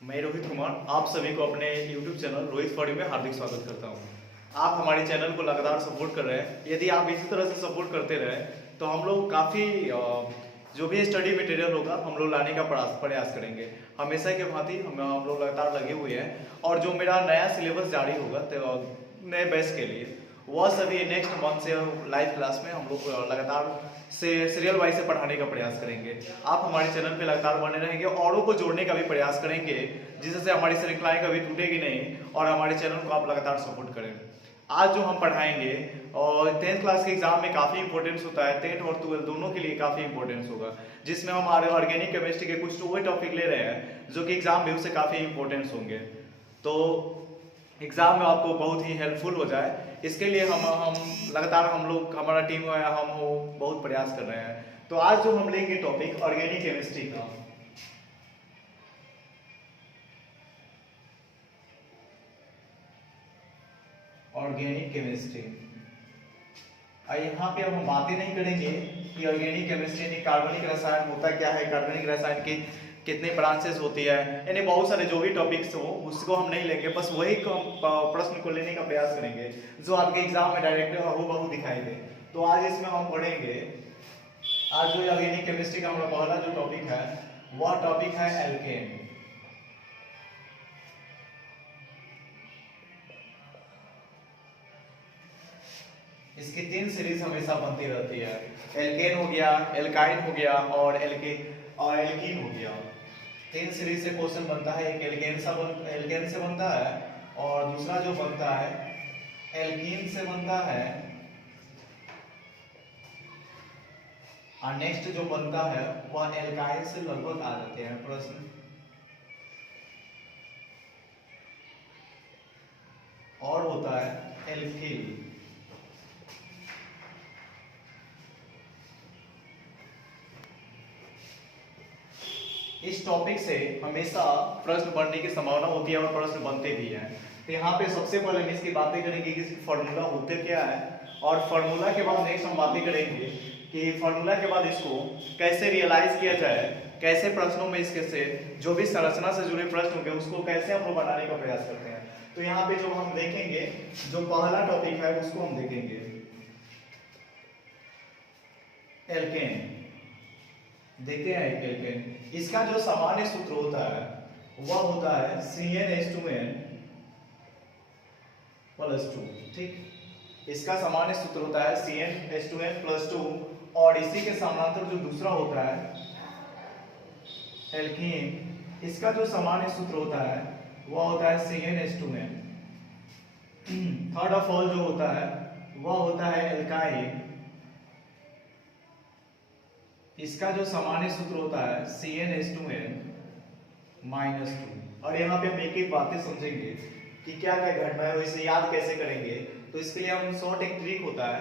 मैं रोहित कुमार आप सभी को अपने YouTube चैनल रोहित फॉडी में हार्दिक स्वागत करता हूं। आप हमारे चैनल को लगातार सपोर्ट कर रहे हैं। यदि आप इसी तरह से सपोर्ट करते रहे तो हम लोग काफ़ी जो भी स्टडी मटेरियल होगा हम लोग लाने का प्रयास करेंगे। हमेशा के भांति हम लोग लगातार लगे हुए हैं और जो मेरा नया सिलेबस जारी होगा तो नए बैच के लिए वह सभी नेक्स्ट मंथ से लाइव क्लास में हम लोग लगातार से सीरियल वाइज से पढ़ाने का प्रयास करेंगे। आप हमारे चैनल पे लगातार बने रहेंगे, औरों को जोड़ने का भी प्रयास करेंगे जिससे हमारी श्रृंखलाएं कभी टूटेगी नहीं और हमारे चैनल को आप लगातार सपोर्ट करें। आज जो हम पढ़ाएंगे और 10th क्लास के एग्जाम में काफ़ी इंपॉर्टेंस होता है, 10th और 12 दोनों के लिए काफ़ी इंपॉर्टेंस होगा, जिसमें हम ऑर्गेनिक केमिस्ट्री के कुछ वो टॉपिक ले रहे हैं जो कि एग्जाम में उससे काफ़ी इंपॉर्टेंस होंगे, तो एग्जाम में आपको बहुत ही हेल्पफुल हो जाए इसके लिए हम लगातार हम लोग हमारा टीम है हम बहुत प्रयास कर रहे हैं। तो आज जो हम लेंगे टॉपिक ऑर्गेनिक केमिस्ट्री का, ऑर्गेनिक केमिस्ट्री। यहाँ पे अब हम बातें नहीं करेंगे कि ऑर्गेनिक केमिस्ट्री यानी कार्बनिक रसायन होता क्या है, कार्बनिक रसायन की कितनी ब्रांचेस होती है, यानी बहुत सारे जो भी टॉपिक्स हो उसको हम नहीं लेंगे, बस वही प्रश्न को लेने का प्रयास करेंगे जो आपके एग्जाम में डायरेक्ट हूबहू दिखाई दे। तो आज इसमें हम पढ़ेंगे, आज जो ऑर्गेनिक केमिस्ट्री का हमारा पहला जो टॉपिक है वह टॉपिक है एल्केन। इसकी 3 सीरीज हमेशा बनती रहती है, एल्केन हो गया, एल्काइन हो गया और एल्कीन हो गया। 3 सीरीज से क्वेश्चन बनता है, एक एल्केन से बनता है और दूसरा जो बनता है एल्कीन से बनता है और नेक्स्ट जो बनता है वह एल्काइन से लगभग आ जाते हैं प्रश्न। और होता है एल्किल। इस टॉपिक से हमेशा प्रश्न बनने की संभावना होती है और प्रश्न बनते भी हैं। तो यहाँ पे सबसे पहले हम इसकी बातें करेंगे कि फॉर्मूला होते क्या है, और फॉर्मूला के बाद नेक्स्ट हम बातें करेंगे कि फॉर्मूला के बाद इसको कैसे रियलाइज किया जाए, कैसे प्रश्नों में इसके से जो भी संरचना से जुड़े प्रश्न होंगे उसको कैसे हम लोग बनाने का प्रयास करते हैं। तो यहाँ पे जो हम देखेंगे, जो पहला टॉपिक है उसको हम देखेंगे एल्केन। देखते हैं एल्केन, इसका जो सामान्य सूत्र होता है वह होता है CnH2n प्लस 2। ठीक, इसका सामान्य सूत्र होता है CnH2n प्लस 2 और इसी के समानांतर जो दूसरा होता है एल्कीन, इसका जो सामान्य सूत्र होता है वह होता है CnH2n। थर्ड ऑफ ऑल जो होता है वह होता है एल्काइन, इसका जो सामान्य सूत्र होता है CnH2n माइनस 2। और यहाँ पे हम एक एक बातें समझेंगे कि क्या क्या घटना है, इसे याद कैसे करेंगे। तो इसके लिए हम शॉर्ट एक ट्रिक होता है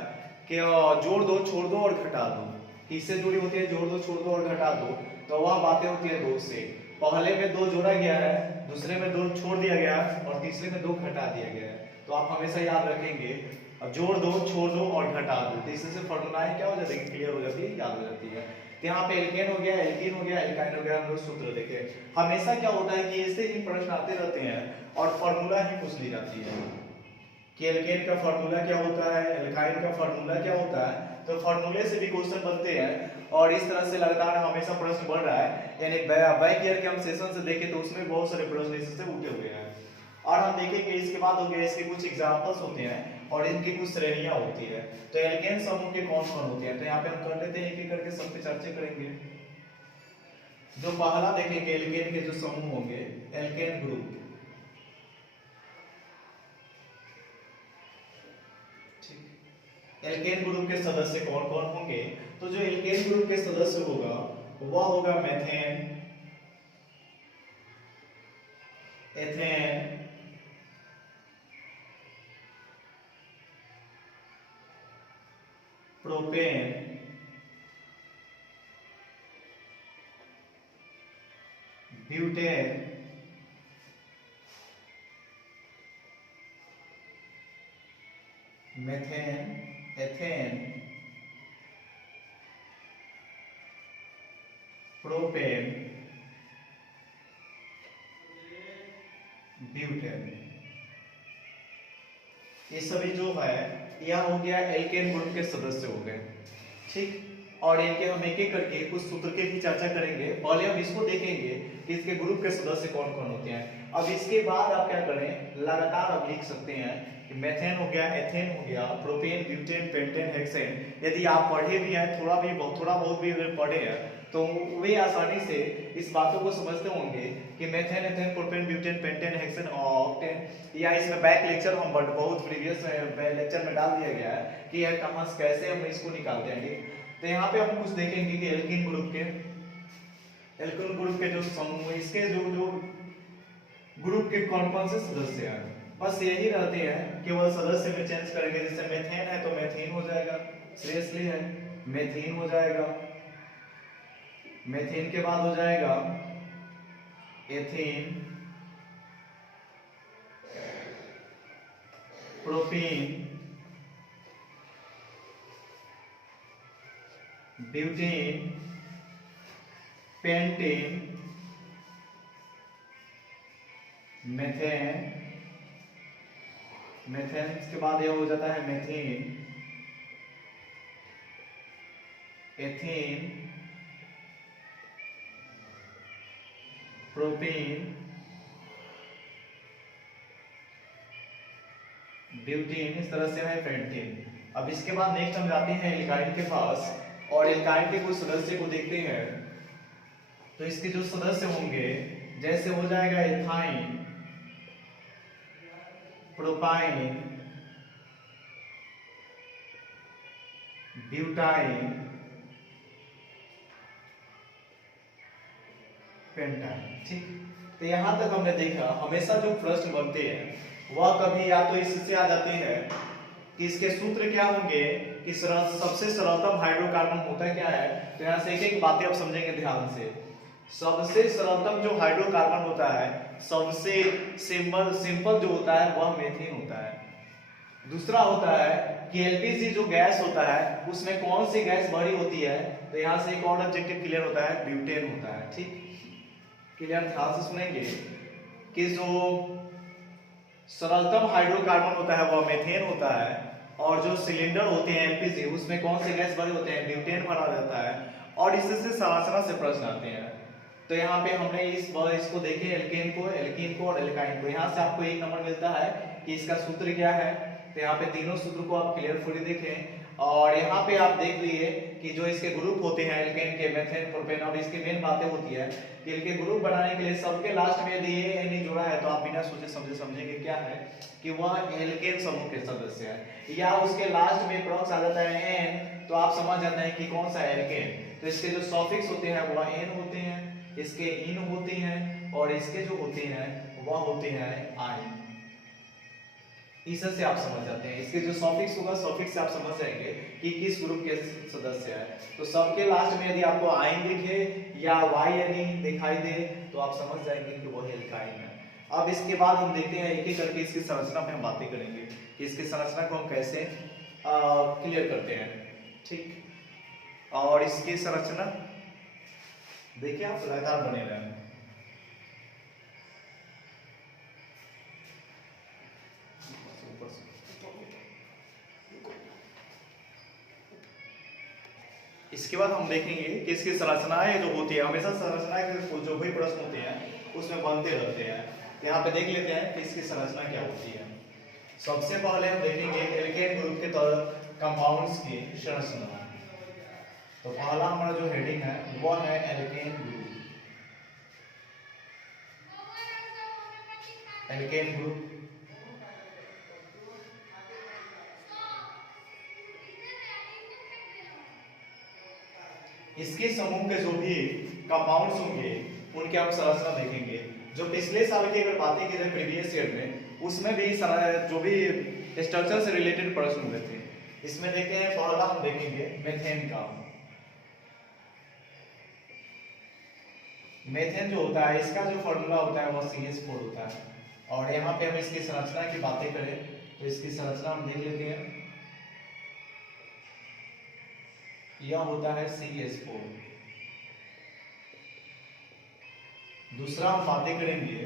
कि जोड़ दो, छोड़ दो और घटा दो। किससे जुड़ी होती है? जोड़ दो, छोड़ दो और घटा दो। तो वह बातें होती है 2 से। पहले में 2 जोड़ा गया है, दूसरे में 2 छोड़ दिया गया है और तीसरे में 2 घटा दिया गया है। तो आप हमेशा याद रखेंगे जोड़ दो, छोड़ दो और घटा दो, तो इससे फॉर्मूलाएं क्या हो जाती है, क्लियर हो जाती है, याद हो जाती है। तो यहाँ पे एल्केन हो गया, एल्कीन हो गया, एल्काइन हो गया, हम लोग सूत्र देखे। हमेशा क्या होता है कि ऐसे ही प्रश्न आते रहते हैं और फॉर्मूला ही पूछ ली जाती है कि एल्केन का फॉर्मूला क्या होता है, एल्काइन का फॉर्मूला क्या होता है। तो फॉर्मूले से भी क्वेश्चन बनते हैं और इस तरह से लगातार हमेशा प्रश्न बढ़ रहा है। यानी बैक ईयर के हम सेशन से देखें तो उसमें बहुत सारे प्रश्न इससे उठे हुए हैं। और हम देखेंगे इसके बाद हो गया, इसके कुछ एग्जांपल्स होते हैं और इनकी कुछ श्रेणियां होती है। तो एल्केन समूह के कौन कौन होते हैं, तो यहाँ पे हम कर लेते हैं, एक एक करके सब पे चर्चा करेंगे। जो पहला देखेंगे एल्केन के जो समूह होंगे, एल्केन ग्रुप। ठीक, एल्केन ग्रुप के सदस्य कौन कौन होंगे? तो जो एल्केन ग्रुप के सदस्य होगा वह होगा methane, ethane, propane, butane, methane, ethane, propane, butane. ये सभी जो है यह हो गया एल्केन ग्रुप के सदस्य हो गए, ठीक। और इनके हम एक एक करके कुछ सूत्र की भी चर्चा करेंगे। पहले हम इसको देखेंगे कि इसके ग्रुप के सदस्य कौन कौन होते हैं। अब इसके बाद आप क्या करें, लगातार आप लिख सकते हैं कि मेथेन हो गया, एथेन हो गया, प्रोपेन, ब्यूटेन, पेंटेन, हेक्सेन। यदि आप पढ़े भी हैं, थोड़ा बहुत भी अगर पढ़े हैं तो वे आसानी से इस बातों को समझते होंगे कि methane, ethane, propane, butane, pentane, hexane और ऑक्टेन। या इसमें बैक लेक्चर हम बहुत प्रीवियस लेक्चर में डाल दिया गया है कि यह कहां कैसे हम इसको निकालते हैं, ठीक। तो यहाँ पे हम कुछ देखेंगे कि एल्कीन ग्रुप के जो समूह, इसके जो ग्रुप के कौन कौन से सदस्य हैं, बस यही रहते हैं, केवल सदस्य में चेंज करेंगे। जैसे मेथेन है तो मेथीन हो जाएगा, सीरियसली है, मेथीन हो जाएगा। मेथेन के बाद हो जाएगा ethane, propane, butane, pentane, methane. Methane के बाद यह हो जाता है मेथेन, एथेन, प्रोपेन, ब्यूटेन, इस तरह से है पेंटेन। अब इसके बाद नेक्स्ट हम जाते हैं एल्काइन के पास और एल्काइन के कुछ सदस्य को देखते हैं। तो इसके जो सदस्य होंगे, जैसे हो जाएगा इथाइन, प्रोपाइन, ब्यूटाइन, पेंटाइन, ठीक। तो यहां तक हमने देखा हमेशा जो प्रश्न बनते हैं वह कभी या तो इससे आ जाते हैं कि इसके सूत्र क्या होंगे, कि सबसे सरलतम हाइड्रोकार्बन होता क्या है। तो यहां से एक एक बातें आप समझेंगे ध्यान से। सबसे सरलतम जो हाइड्रोकार्बन होता है, सबसे सिंपल जो होता है वह मेथेन होता है। दूसरा होता है कि एलपीजी जो गैस होता है उसमें कौन सी गैस भरी होती है। तो यहां से एक और ऑब्जेक्टिव क्लियर होता है, ब्यूटेन होता है, ठीक। क्लियर, ध्यान से सुनेंगे कि जो सरलतम हाइड्रोकार्बन होता है वह मेथेन होता है, और जो सिलेंडर होते हैं एलपीजी उसमें कौन से गैस भरे होते हैं, ब्यूटेन भरा रहता है। और इससे संरचना से प्रश्न आते हैं। तो यहाँ पे हमने इसको देखे एल्केन को और एल्काइन को। यहाँ से आपको एक नंबर मिलता है कि इसका सूत्र क्या है। तो यहाँ पे तीनों सूत्र को आप क्लियरफुली देखें। और यहाँ पे आप देख लिए कि जो इसके ग्रुप होते हैं एल्केन के, मेथेन, प्रोपेन, और इसकी मेन बातें होती है कि इनके ग्रुप बनाने के लिए सबके लास्ट में यदि ये नहीं जुड़ा है तो आप बिना सोचे समझे समझेंगे क्या है कि वह एल्केन समूह के सदस्य है। या उसके लास्ट में अप्रॉक्स आ जाता है एन, तो आप समझ जाते हैं कि कौन सा एल्केन। तो इसके जो सफिक्स होते हैं वह एन होते हैं, इसके इन होते हैं, और इसके जो होते हैं वह होते हैं आइन। इससे आप समझ जाते हैं, इसके जो सफिक्स होगा सफिक्स से आप समझ जाएंगे कि किस ग्रुप के सदस्य है। तो सबके लास्ट में यदि आपको आइन दिखे या वाई यदि दिखाई दे तो आप समझ जाएंगे कि वो एल्काइन है। अब इसके बाद हम देखते हैं एक एक करके इसकी संरचना पे हम बातें करेंगे कि इसकी संरचना को हम कैसे क्लियर करते हैं, ठीक। और इसकी संरचना देखिए, आप लगातार बने रहें। इसके बाद हम देखेंगे कि इसकी संरचनाएं जो होती है, हमेशा संरचनाएं के जो भी प्रश्न होते हैं उसमें बनते रहते हैं। यहाँ पे देख लेते हैं कि इसकी संरचना क्या होती है। सबसे पहले हम देखेंगे एल्केन ग्रुप के कंपाउंड्स की संरचना। तो पहला हमारा जो हेडिंग है वह है एल्केन ग्रुप। एल्केन ग्रुप इसके समूह के जो भी कंपाउंड्स होंगे उनके हम संरचना देखेंगे। जो पिछले साल की अगर बातें की जाए प्रीवियस ईयर में, उसमें भी जो भी स्ट्रक्चर से रिलेटेड प्रश्न हुए थे। इसमें देखते हैं, पहला हम देखेंगे मेथेन का। मेथेन जो होता है इसका जो फॉर्मूला होता है वह CH4 होता है। और यहाँ पे हम इसकी संरचना की बातें करें तो इसकी संरचना हम देख लेते हैं, यह होता है CH4। दूसरा हम बातें करेंगे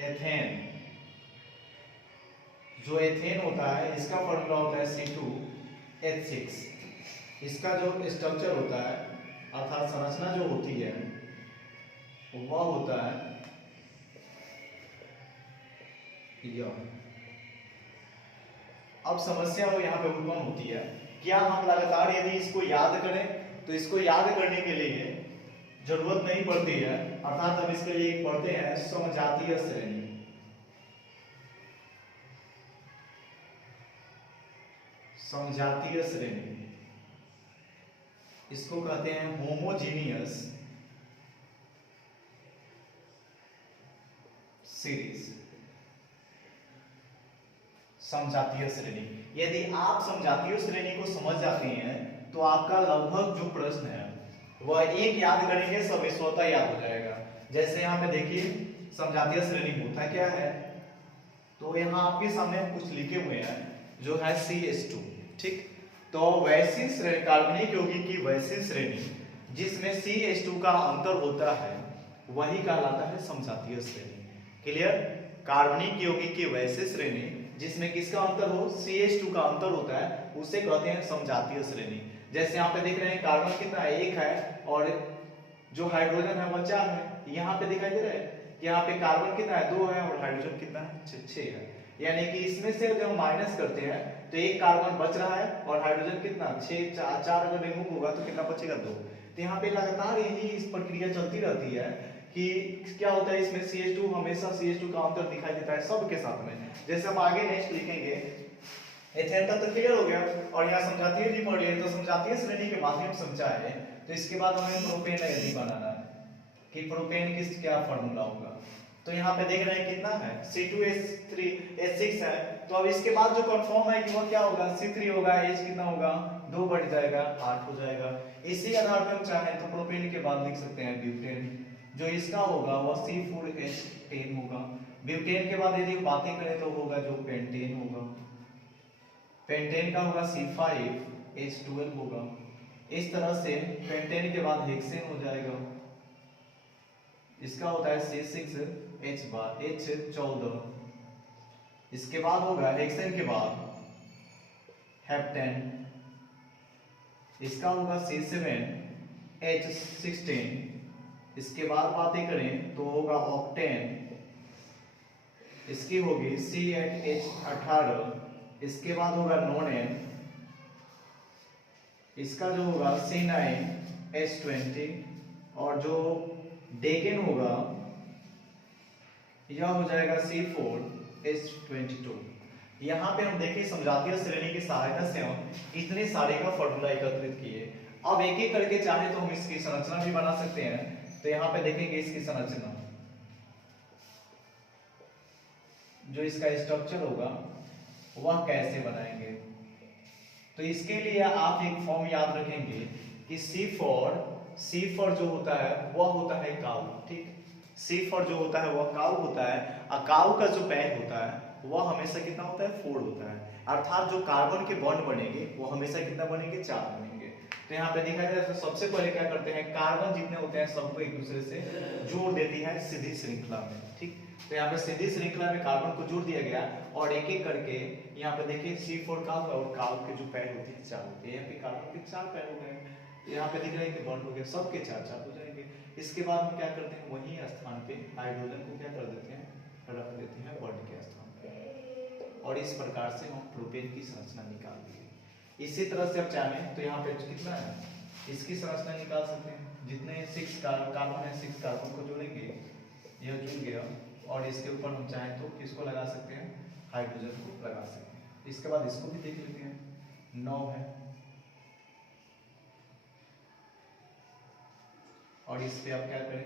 एथेन, जो एथेन होता है इसका फॉर्मूला होता है C2H6। इसका जो स्ट्रक्चर होता है अर्थात संरचना जो होती है वह होता है यह। अब समस्या वो यहाँ पे उत्पन्न होती है, क्या हम लगातार यदि इसको याद करें तो इसको याद करने के लिए जरूरत नहीं पड़ती है, अर्थात हम इसके लिए पढ़ते हैं समजातीय श्रेणी। समजातीय श्रेणी इसको कहते हैं होमोजीनियस सीरीज। समजातीय श्रेणी, यदि आप समजातीय श्रेणी को समझ जाते हैं तो आपका लगभग जो प्रश्न है वह एक याद करेंगे सब स्वतः याद हो जाएगा। जैसे यहाँ पे देखिए समजातीय श्रेणी होता क्या है, तो यहाँ आपके सामने कुछ लिखे हुए हैं जो है CH2, ठीक। तो वैश्विक श्रेणी, कार्बनिक यौगिक की वैश्विक श्रेणी जिसमें CH2 का अंतर होता है वही कहलाता है समजातीय श्रेणी। क्लियर? कार्बनिक यौगिक की वैश्विक श्रेणी जिसमें किसका अंतर हो, CH2 का अंतर होता है, उसे कहते हैं समजातीय श्रेणी। जैसे यहाँ पे देख रहे हैं कार्बन कितना है, 1 है, और जो हाइड्रोजन है वह 4 है। यहाँ पे दिखाई दे रहा है यहाँ पे कार्बन कितना है, 2 है, और हाइड्रोजन कितना है, 6 है। यानी कि इसमें से जब हम माइनस करते हैं तो एक कार्बन बच रहा है और हाइड्रोजन कितना 6, 4 अगर रिमूव होगा तो कितना बचेगा, 2। तो यहाँ पे लगातार यही इस प्रक्रिया चलती रहती है कि क्या होता है इसमें CH2 हमेशा CH2 का अंतर दिखाई देता है सबके साथ में। जैसे हम आगे नेक्स्ट लिखेंगे, एथेन तक तो क्लियर हो गया, और यहाँ समजातीय भी पढ़ लिए, तो समजातीय श्रेणी के माध्यम समझा है। तो इसके बाद हमें प्रोपेन यदि बनाना है कि प्रोपेन किस क्या फॉर्मूला होगा, तो यहाँ पे देख रहे हैं कितना है, C2H6 है। तो अब इसके बाद जो कंफर्म है कि वह क्या होगा, C3 होगा, H कितना होगा, 2 बढ़ जाएगा, 8 हो जाएगा। इसी आधार पर हम चाहें तो प्रोपेन के बाद लिख सकते हैं ब्यूटेन, जो इसका होगा वह C4H10 होगा। ब्यूटेन के बाद यदि बातें करें तो होगा जो पेंटेन होगा, पेंटेन का होगा C5H12 होगा। इस तरह से पेंटेन के बाद हेक्सेन हो जाएगा, इसका होता है C6H14। इसके बाद होगा हेक्सेन के बाद हेप्टेन, इसका होगा C7H16। इसके बाद बातें करें तो होगा ऑक्टेन, इसकी होगी C8H18। इसके बाद होगा नोनेन, इसका जो होगा C9H20, और जो डेकेन होगा यह हो जाएगा C4H22। यहाँ पे हम देखिए समजातीय श्रेणी की सहायता से हम इतने सारे का फॉर्मूला एकत्रित किए। अब एक एक करके चाहे तो हम इसकी संरचना भी बना सकते हैं। तो यहाँ पे देखेंगे इसकी संरचना, जो इसका स्ट्रक्चर होगा वह कैसे बनाएंगे। तो इसके लिए आप एक फॉर्म याद रखेंगे कि C4 जो होता है वह होता है काउ, ठीक। C4 जो होता है वह काउ होता है, और काउ का जो पैर होता है वह हमेशा कितना होता है, 4 होता है। अर्थात जो कार्बन के बॉन्ड बनेंगे वो हमेशा कितना बनेंगे, 4 बनेंगे। तो यहाँ पे दिखाई दे रहा है, सबसे पहले क्या करते हैं, कार्बन जितने होते हैं सबको एक दूसरे से जोड़ देती है सीधी श्रृंखला में, ठीक। तो यहाँ पे सीधी श्रृंखला में कार्बन को जोड़ दिया गया, और एक एक करके यहाँ पे देखिए C4 काउ, और काउ के जो पैर होते हैं 4 होते हैं। यहाँ पे कार्बन के 4 पैर हो गए, यहाँ पे दिख रहा है कि बॉन्ड हो गया, सबके 4 हो जाएंगे। इसके बाद हम क्या करते हैं, वही स्थान पे हाइड्रोजन को क्या कर देते हैं, रख देते हैं बॉन्ड के स्थान पे, और इस प्रकार से हम प्रोपेन की संरचना निकाल देंगे। इसी तरह से आप चाहें तो यहाँ पे कितना है, इसकी संरचना निकाल सकते हैं। जितने 6 कार्बन है 6 कार्बन को जोड़ेंगे, यह जुड़ गया, और इसके ऊपर हम चाहें तो किसको लगा सकते हैं, हाइड्रोजन को लगा सकते हैं। इसके बाद इसको भी देख लेते हैं, 9 है, और इस पे आप क्या करें,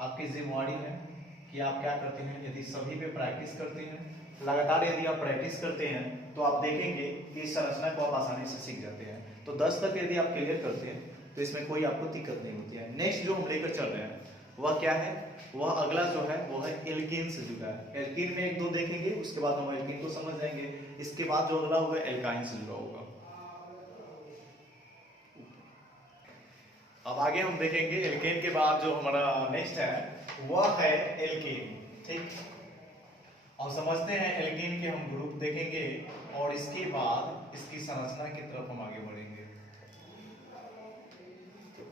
आपकी जिम्मेवारी है कि आप क्या करते हैं, यदि सभी पे प्रैक्टिस करते हैं, लगातार यदि आप प्रैक्टिस करते हैं तो आप देखेंगे कि इस संरचना को आप आसानी से सीख जाते हैं। तो 10 तक यदि आप क्लियर करते हैं तो इसमें कोई आपको दिक्कत नहीं होती है। नेक्स्ट जो हम लेकर चल रहे हैं वह क्या है, वह अगला जो है वह है एल्कीन से जुड़ा है। एल्कीन में 1-2 देखेंगे, उसके बाद हम एल्कीन को समझ जाएंगे। इसके बाद जो अगला होगा एल्काइन से जुड़ा होगा। अब आगे हम देखेंगे एल्केन के बाद जो हमारा नेक्स्ट है वह है एल्कीन, ठीक। और समझते हैं एल्कीन के हम ग्रुप देखेंगे और इसके बाद इसकी संरचना की तरफ हम आगे बढ़ेंगे।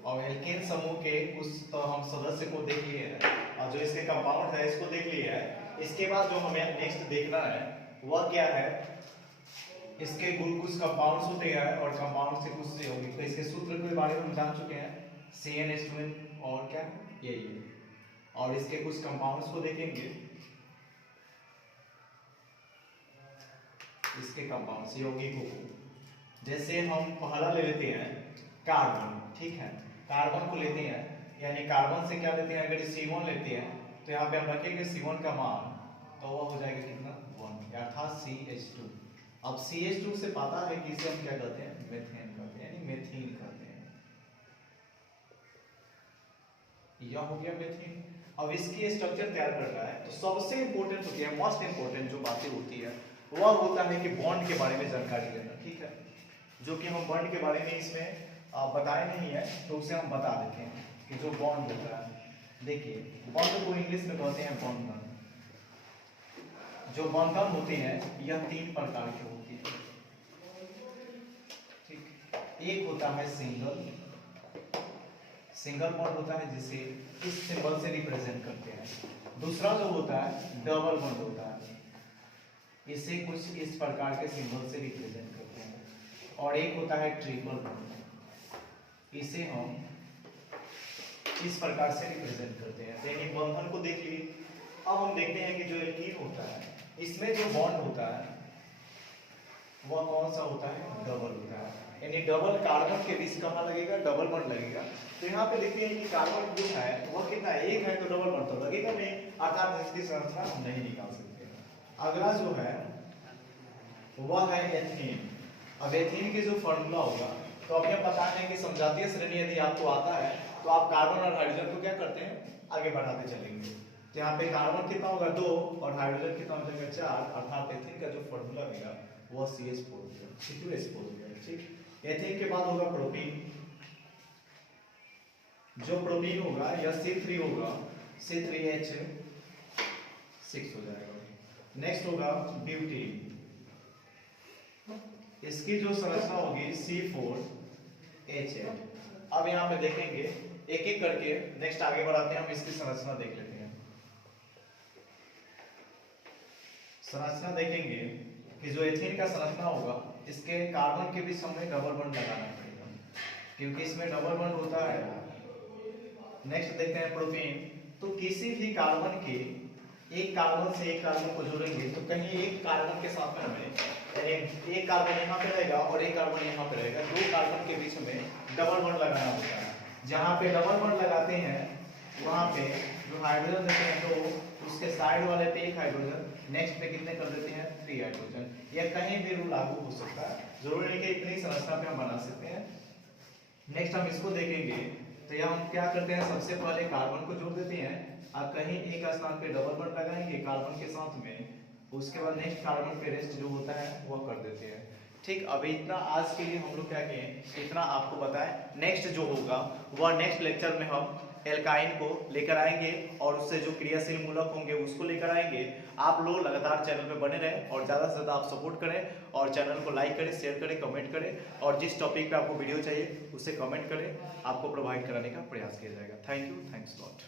और एल्केन समूह के कुछ तो हम सदस्य को देख लिए हैं और जो इसके कंपाउंड है इसको देख लिए है। इसके बाद जो हमें नेक्स्ट देखना है वह क्या है, इसके कुछ कंपाउंड्स होते हैं और कंपाउंड से कुछ से होगी। तो इसके सूत्र के बारे में हम जान चुके हैं, CnH2n और क्या ये और इसके कुछ कंपाउंड्स को देखेंगे। इसके कंपाउंड्स यौगिकों को, जैसे हम पहला ले लेते हैं कार्बन, ठीक है, कार्बन को लेते हैं, यानी कार्बन से क्या लेते हैं, अगर C1 लेते हैं तो यहाँ पे हम रखेंगे C1 का मान, तो वह हो जाएगा कितना 1, अर्थात CH2। अब CH2 से पता है कि इसे हम क्या कहते हैं, मेथेन कहते हैं, यानी मेथीन कहते हैं। यह हो गया मेथीन। अब इसकी स्ट्रक्चर तैयार कर रहा है तो सबसे इंपॉर्टेंट होती है, मोस्ट इंपॉर्टेंट जो बातें होती है वह होता है कि बॉन्ड के बारे में जानकारी लेना, ठीक है, जो कि हम बॉन्ड के बारे में इसमें बताए नहीं है तो उसे हम बता देते हैं कि जो बॉन्ड होता है। देखिए बॉन्ड को इंग्लिश में कहते हैं बंधन। जो बंधन होते हैं यह 3 प्रकार के होते हैं, ठीक। एक होता है सिंगल बॉन्ड होता है जिसे इस सिंबल से रिप्रेजेंट करते हैं। दूसरा जो होता है डबल बॉन्ड होता है, इसे कुछ इस प्रकार के सिंबल से रिप्रेजेंट करते हैं। और एक होता है ट्रिपल बॉन्ड, इसे हम इस प्रकार से रिप्रेजेंट करते हैं। यानी बंधन को देख लिए। अब हम देखते हैं कि जो एल्कीन होता है इसमें जो बॉन्ड होता है वह कौन सा होता है, डबल होता है। यानी डबल कार्बन के बीच कहाँ लगेगा, डबल बॉन्ड लगेगा। तो यहाँ पे देखते हैं कि कार्बन जो है वह कितना है, एक है, तो डबल बॉन्ड तो लगेगा नहीं, अर्थात इसकी संरचना हम नहीं निकाल सकते। अगला जो है वह है एथीन। अब एथीन के जो फॉर्मूला होगा, तो अब यह पता है कि समजातीय श्रेणी यदि आपको आता है तो आप कार्बन और हाइड्रोजन को क्या करते हैं, आगे बढ़ाते चलेंगे। तो यहाँ पे कार्बन कितना होगा 2 और हाइड्रोजन कितना हो जाएगा 4, अर्थात एथीन का जो फॉर्मूला मिलेगा वह CH4 हो गया, C2H4 हो गया, ठीक। एथीन के बाद होगा प्रोपीन। जो प्रोपीन होगा यह C3 होगा, C3H6 हो जाएगा। नेक्स्ट होगा ब्यूटीन, इसकी जो संरचना होगी C4H8। अब यहाँ पे देखेंगे एक एक करके, नेक्स्ट आगे बढ़ाते हैं, हम इसकी संरचना देख लेते हैं। संरचना देखेंगे कि जो एथीन का संरचना होगा इसके कार्बन के बीच हमें डबल बॉन्ड लगाना पड़ेगा क्योंकि इसमें डबल बॉन्ड होता है। नेक्स्ट देखते हैं प्रोपीन। तो किसी भी कार्बन के एक कार्बन से एक कार्बन को जोड़ेंगे तो कहीं एक कार्बन के साथ में हमें एक कार्बन यहाँ पे रहेगा और एक कार्बन यहाँ पे रहेगा, 2 कार्बन के बीच में डबल बॉन्ड लगाना होता है। जहाँ पे डबल बॉन्ड लगाते हैं वहाँ पे जो हाइड्रोजन देते हैं तो उसके साइड वाले पे 1 हाइड्रोजन, नेक्स्ट पे कितने कर देते हैं 3 हाइड्रोजन। यह कहीं भी रूल लागू हो सकता है, जरूरी नहीं कि इतनी संरचना पे हम बना सकते हैं। नेक्स्ट हम इसको देखेंगे तो यह हम क्या करते हैं, सबसे पहले कार्बन को जोड़ देते हैं और कहीं एक स्थान पे डबल बॉन्ड लगाएंगे कार्बन के साथ में, उसके बाद नेक्स्ट कार्बन पे रेस्ट जो होता है वह कर देते हैं, ठीक। अभी इतना आज के लिए हम लोग क्या कहें, इतना आपको बताएं। नेक्स्ट जो होगा वह नेक्स्ट लेक्चर में हम एल्काइन को लेकर आएंगे और उससे जो क्रियाशील मूलक होंगे उसको लेकर आएंगे। आप लोग लगातार चैनल पे बने रहें और ज़्यादा से ज़्यादा आप सपोर्ट करें और चैनल को लाइक करें, शेयर करें, कमेंट करें और जिस टॉपिक पे आपको वीडियो चाहिए उससे कमेंट करें, आपको प्रोवाइड कराने का प्रयास किया जाएगा। Thank you, thanks lot.